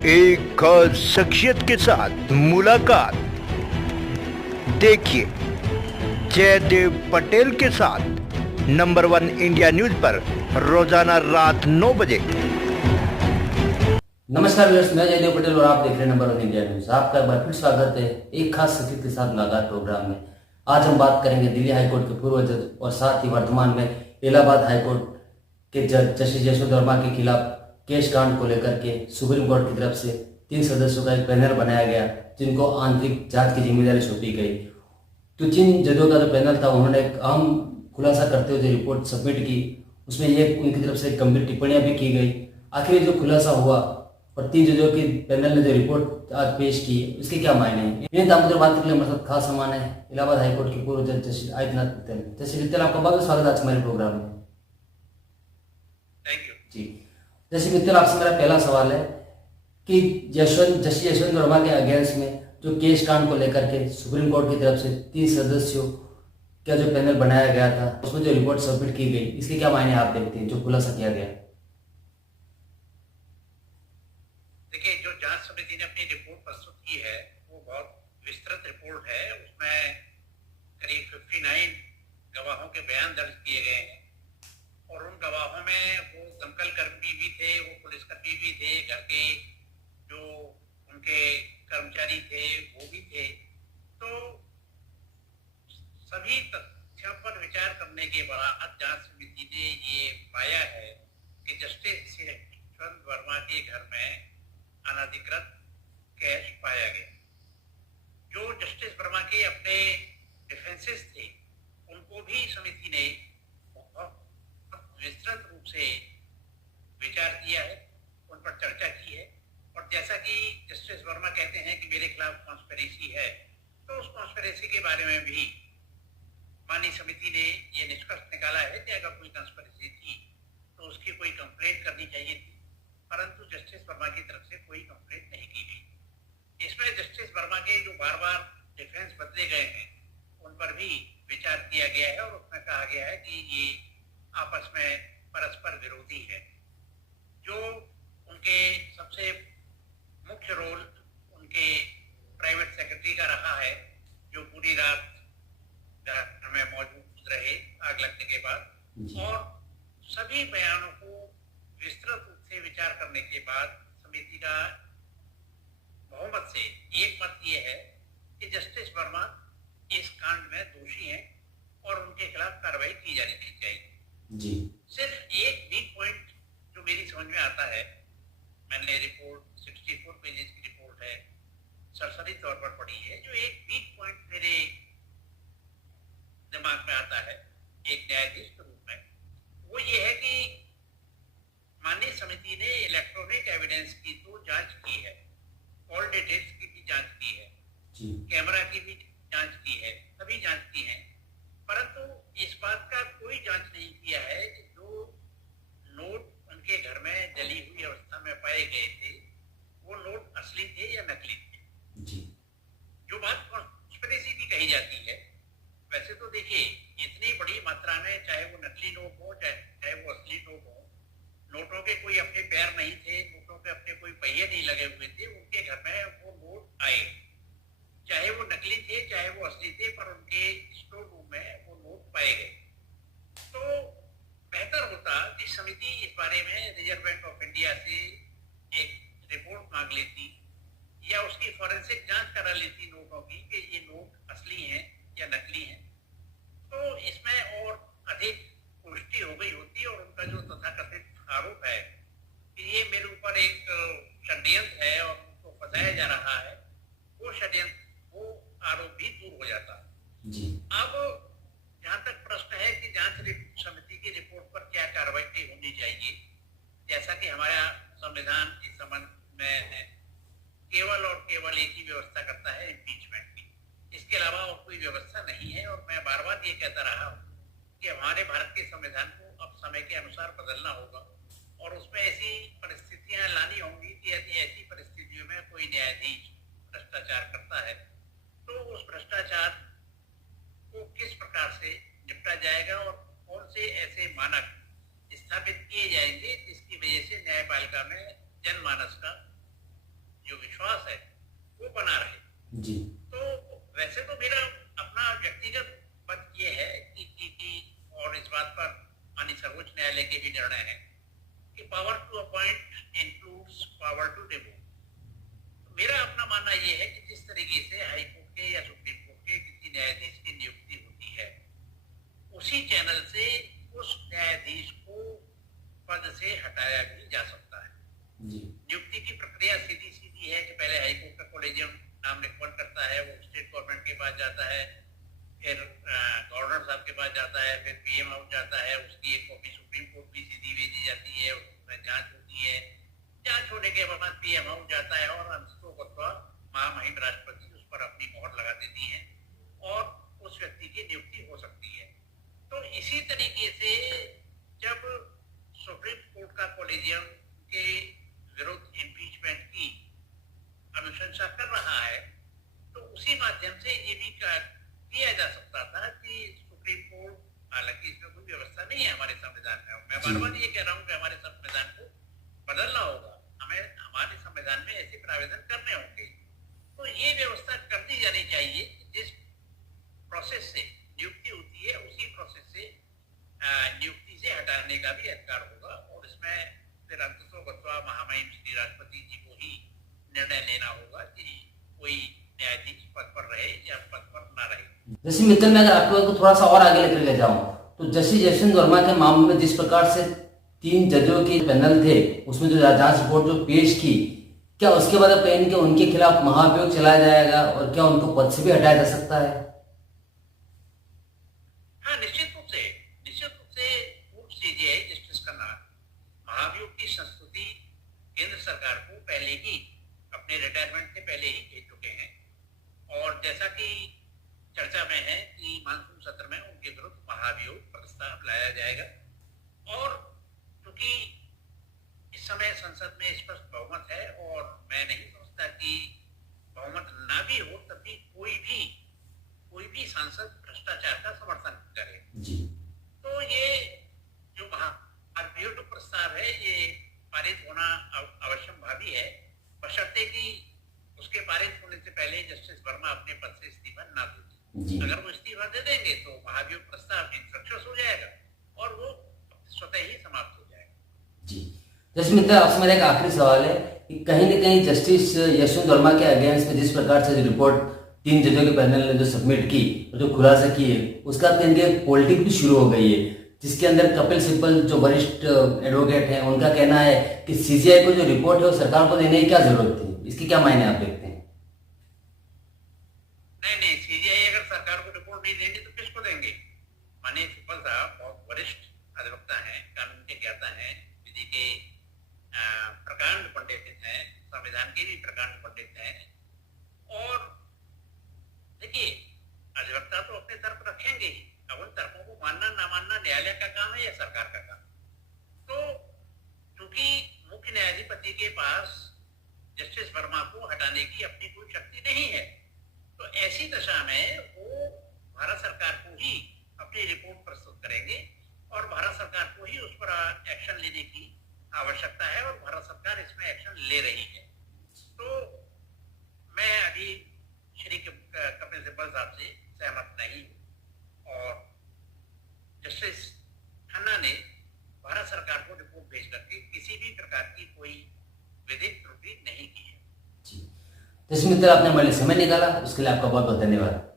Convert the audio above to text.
एक खास शख्सियत के साथ मुलाकात। देखिए जयदेव पटेल के साथ नंबर 1 इंडिया न्यूज पर रोजाना रात 9 बजे। नमस्कार व्यूअर्स, मैं जयदेव पटेल और आप देख रहे हैं नंबर 1 इंडिया न्यूज। आपका एक बार फिर स्वागत है एक खास शख्सियत के साथ मुलाकात प्रोग्राम में। आज हम बात करेंगे दिल्ली हाईकोर्ट के पूर्व जज और साथ ही वर्तमान में इलाहाबाद हाईकोर्ट के जज जस्टिस यशवंत वर्मा के खिलाफ केस कांड को लेकर के सुप्रीम कोर्ट की तरफ से 3 सदस्यों का एक पैनल बनाया गया, जिनको आंतरिक जांच की जिम्मेदारी सौंपी गई। तो जिन जजों का जो पैनल था, उन्होंने एक अहम खुलासा करते हुए जो रिपोर्ट सबमिट की, उसमें ये उनकी तरफ से गंभीर टिप्पणियां भी की गई। आखिर जो खुलासा हुआ और 3 जजों की पैनल ने जो रिपोर्ट आज पेश की, इसके क्या मायने हैं, इन्हें दामोदर बात के लिए हमारे साथ खास सामान है इलाहाबाद हाईकोर्ट के पूर्व जज जस्टिस आदित्यनाथ मित्तल। जस्टिस मित्तल, आपका बहुत स्वागत है आज हमारे प्रोग्राम में। Thank you ji, justice Mittal, आपसे मेरा पहला सवाल है कि जस्टिस यशवंत वर्मा के अगेंस्ट में जो केस कांड को लेकर के सुप्रीम कोर्ट की तरफ से 30 सदस्यों का जो पैनल बनाया गया था, उसमें जो रिपोर्ट सबमिट की गई, इसके क्या मायने आप देखते हैं, जो खुलासा किया गया? देखिए, जो जांच समिति ने अपनी रिपोर्ट प्रस्तुत की है वो बहुत विस्तृत रिपोर्ट है। उसमें करीब 59 गवाहों के बयान दर्ज किए गए हैं और उन गवाहों में वो दमकल कर्मी भी थे, वो पुलिसकर्मी भी थे, घर के जो उनके कर्मचारी थे वो भी थे। तो सभी तथ्यों पर विचार करने के बाद जांच समिति ने ये पाया है कि जस्टिस यशवंत वर्मा के घर में अनधिकृत कैश पाया गया। जो जस्टिस वर्मा के अपने डिफेंसेस थे, उनको भी समिति ने बहुत विस्तृत रूप से विचार किया है, उन पर चर्चा की है। और जैसा कि जस्टिस वर्मा कहते हैं कि मेरे खिलाफ कॉन्स्पिरेसी है, तो उस कॉन्स्पिरेसी के बारे में भी माननीय समिति ने ये निष्कर्ष निकाला है कि अगर कोई कॉन्स्पिरेसी थी तो उसकी कोई कंप्लेंट करनी चाहिए थी, परंतु जस्टिस वर्मा की तरफ से कोई कंप्लेंट नहीं की गई। इसमें जस्टिस वर्मा के जो बार बार डिफेंस बदले गए हैं, उन पर भी विचार किया गया है और उसमें कहा गया है कि ये आपस में परस्पर विरोधी है। जो उनके सबसे मुख्य रोल उनके प्राइवेट सेक्रेटरी का रहा है, जो पूरी रात घर में मौजूद रहे आग लगने के बाद, और सभी बयानों को विस्तृत रूप से विचार करने के बाद समिति का बहुमत से एक मत ये है कि जस्टिस वर्मा इस कांड में दोषी हैं और उनके खिलाफ कार्रवाई की जानी चाहिए। जी, सिर्फ एक वीक पॉइंट जो मेरी समझ में आता है, मैंने रिपोर्ट 64 पेजेस की रिपोर्ट है, सरसरी तौर पर पढ़ी है, जो एक वीक पॉइंट मेरे दिमाग में आता है एक न्यायाधीश के रूप में, वो ये है कि माननीय समिति ने इलेक्ट्रॉनिक एविडेंस की तो जांच की है, कॉल डिटेल्स की भी जांच की है, कैमरा की भी जांच की है, सभी जांच की है, परंतु इस बात का कोई जांच नहीं किया है कि जो नोट उनके घर में जली हुई अवस्था में पाए गए थे, वो नोट असली थे या नकली थे। जो बात कॉन्स्पिरेसी भी कही जाती है, वैसे तो देखिए, इतनी बड़ी मात्रा में चाहे वो नकली नोट हो चाहे वो असली नोट हो, नोटों के कोई अपने पैर नहीं थे, नोटों के अपने कोई पहिए नहीं लगे हुए थे, उनके घर में वो नोट आए, चाहे वो नकली थे चाहे वो असली थे, पर उनके स्टोर रूम में वो नोट पाए गए। तो बेहतर होता कि समिति इस बारे में रिजर्व बैंक ऑफ इंडिया से एक रिपोर्ट मांग लेती या उसकी फॉरेंसिक जांच करा लेती नोटों की कि ये नोट असली हैं या नकली हैं, तो इसमें और अधिक पुष्टि हो गई होती और उनका जो तथाकथित आरोप है कि ये मेरे ऊपर एक षड्यंत्र है और उनको फंसाया जा रहा है, वो षड्यंत्र, वो आरोप भी दूर हो जाता जी। अब जहाँ तक प्रश्न है कि जांच समिति की रिपोर्ट पर क्या कार्रवाई होनी चाहिए, जैसा कि हमारा संविधान इस संबंध में केवल और केवल एक ही व्यवस्था करता है, इम्पीचमेंट की, इसके अलावा और कोई व्यवस्था नहीं है। और मैं बार बार ये कहता रहा हूँ कि हमारे भारत के संविधान को अब समय के अनुसार बदलना होगा और उसमें ऐसी परिस्थितियां लानी होंगी कि यदि ऐसी परिस्थितियों में कोई न्यायाधीश भ्रष्टाचार करता है तो उस भ्रष्टाचार को किस प्रकार से निपटा जाएगा और कौन से ऐसे मानक स्थापित किए जाएंगे जिसकी वजह से न्यायपालिका में जनमानस का जो विश्वास है वो बना रहे। जी तो वैसे तो मेरा अपना व्यक्तिगत मत ये है कि और इस बात पर माननीय सर्वोच्च न्यायालय के भी निर्णय है कि power to appoint includes power to remove. मेरा अपना मानना ये है कि जिस तरीके से हाई कोर्ट के या सुप्रीम कोर्ट के किसी न्यायाधीश की नियुक्ति होती है, उसी चैनल से उस न्यायाधीश को पद से हटाया भी जा सकता है। जी नियुक्ति की प्रक्रिया सीधी सीधी है कि पहले हाई कोर्ट का कॉलेजियम नाम रिकमेंड करता है, वो स्टेट गवर्नमेंट के पास जाता है, फिर गवर्नर साहब के पास जाता है, फिर पीएम हाउस जाता है, उसकी एक कॉपी सुप्रीम कोर्ट भी सीधी भेजी जाती है, उसमें जांच होती है, जांच होने के बाद पीएम हाउस जाता है और अंततः महामहिम राष्ट्रपति उस पर अपनी मोहर लगा देती है और उस व्यक्ति की नियुक्ति हो सकती है। तो इसी तरीके से जब सुप्रीम कोर्ट का कॉलेजियम के विरुद्ध इम्पीचमेंट की अनुशंसा कर रहा है, तो उसी माध्यम से ये भी किया जा सकता था कि सुप्रीम कोर्ट, हालांकि इसमें कोई व्यवस्था नहीं है हमारे संविधान में, मैं बार बार ये कह रहा हूँ कि हमारे संविधान को बदलना होगा, हमें हमारे संविधान में ऐसे प्रावधान करने होंगे। तो ये व्यवस्था कर दी जानी चाहिए कि जिस प्रोसेस से नियुक्ति होती है उसी प्रोसेस से नियुक्ति से हटाने का भी अधिकार होगा और इसमें फिर अंततः महामहिम श्री राष्ट्रपति जी को ही निर्णय लेना होगा कि कोई न्यायाधीश पद पर रहे या पद पर न रहे। जैसे मित्तल, मैं अगर आपको थोड़ा सा और आगे लेकर ले जाऊं तो जस्टिस यशवंत वर्मा के मामले में जिस प्रकार से 3 जजों के पैनल थे, उसमें जो जांच रिपोर्ट जो पेश की, क्या उसके बाद कहीं कि उनके खिलाफ महाभियोग चलाया जाएगा और क्या उनको पद से भी हटाया जा सकता है? हाँ, निश्चित रूप से पूर्व सीजीआई जस्टिस खन्ना महाभियोग की संस्तुति केंद्र सरकार को पहले ही अपने रिटायरमेंट से पहले ही भेज चुके हैं और जैसा कि चर्चा में है कि मानसून सत्र में उनके विरुद्ध महाभियोग प्रस्ताव लाया जाएगा और क्योंकि इस समय संसद में स्पष्ट बहुमत है और मैं नहीं समझता कि बहुमत ना भी हो तब भी कोई भी सांसद भ्रष्टाचार का समर्थन करे। जी तो ये जो महाभियोग प्रस्ताव है ये पारित होना अवश्यंभावी है, बशर्ते कि उसके पारित होने से पहले जस्टिस वर्मा अपने पद से इस्तीफा ना दें। अगर वो इस्तीफा दे देंगे तो महाभियोग प्रस्ताव इनफ्रक्चुअस हो जाएगा और वो स्वतः ही समाप्त हो जाएगा। जी, जैसे मित्र, आपसे मेरा एक आखिरी सवाल है कि कहीं न कहीं जस्टिस यशवंत वर्मा के अगेंस्ट में जिस प्रकार से जो रिपोर्ट 3 जजों के पैनल ने जो सबमिट की और जो खुलासा किए, उसका कहीं पॉलिटिक्स भी शुरू हो गई है, जिसके अंदर कपिल सिब्बल जो वरिष्ठ एडवोकेट हैं, उनका कहना है कि सीजीआई को जो रिपोर्ट है वो सरकार को देने की क्या जरूरत थी। इसके क्या मायने आप देखते हैं? नहीं, सीजीआई अगर सरकार को रिपोर्ट नहीं देंगे तो किसको देंगे? माननीय सिब्बल साहब बहुत वरिष्ठ अधिवक्ता हैं, कानून के ज्ञाता हैं, विधि के प्रकांड पंडित हैं, संविधान के भी प्रकांड पंडित हैं और देखिए अधिवक्ता तो अपने तर्क रखेंगे ही, अब उन तर्कों को मानना ना मानना न्यायालय का काम है या सरकार का काम। तो क्योंकि मुख्य न्यायाधिपति के पास जस्टिस वर्मा को हटाने की अपनी कोई शक्ति नहीं है, तो ऐसी दशा में वो भारत सरकार को ही अपनी रिपोर्ट प्रस्तुत करेंगे और भारत सरकार को ही उस पर एक्शन लेने की आवश्यकता है और भारत सरकार इसमें एक्शन ले रही है। तो मैं अभी श्री कपिल सिब्बल साहब से सहमत नहीं हूँ और जस्टिस खन्ना ने भारत सरकार को रिपोर्ट भेज करके किसी भी प्रकार की कोई विधिक त्रुटि नहीं की है। जी, जैसे मित्र, आपने हमारे लिए समय निकाला, उसके लिए आपका बहुत बहुत धन्यवाद।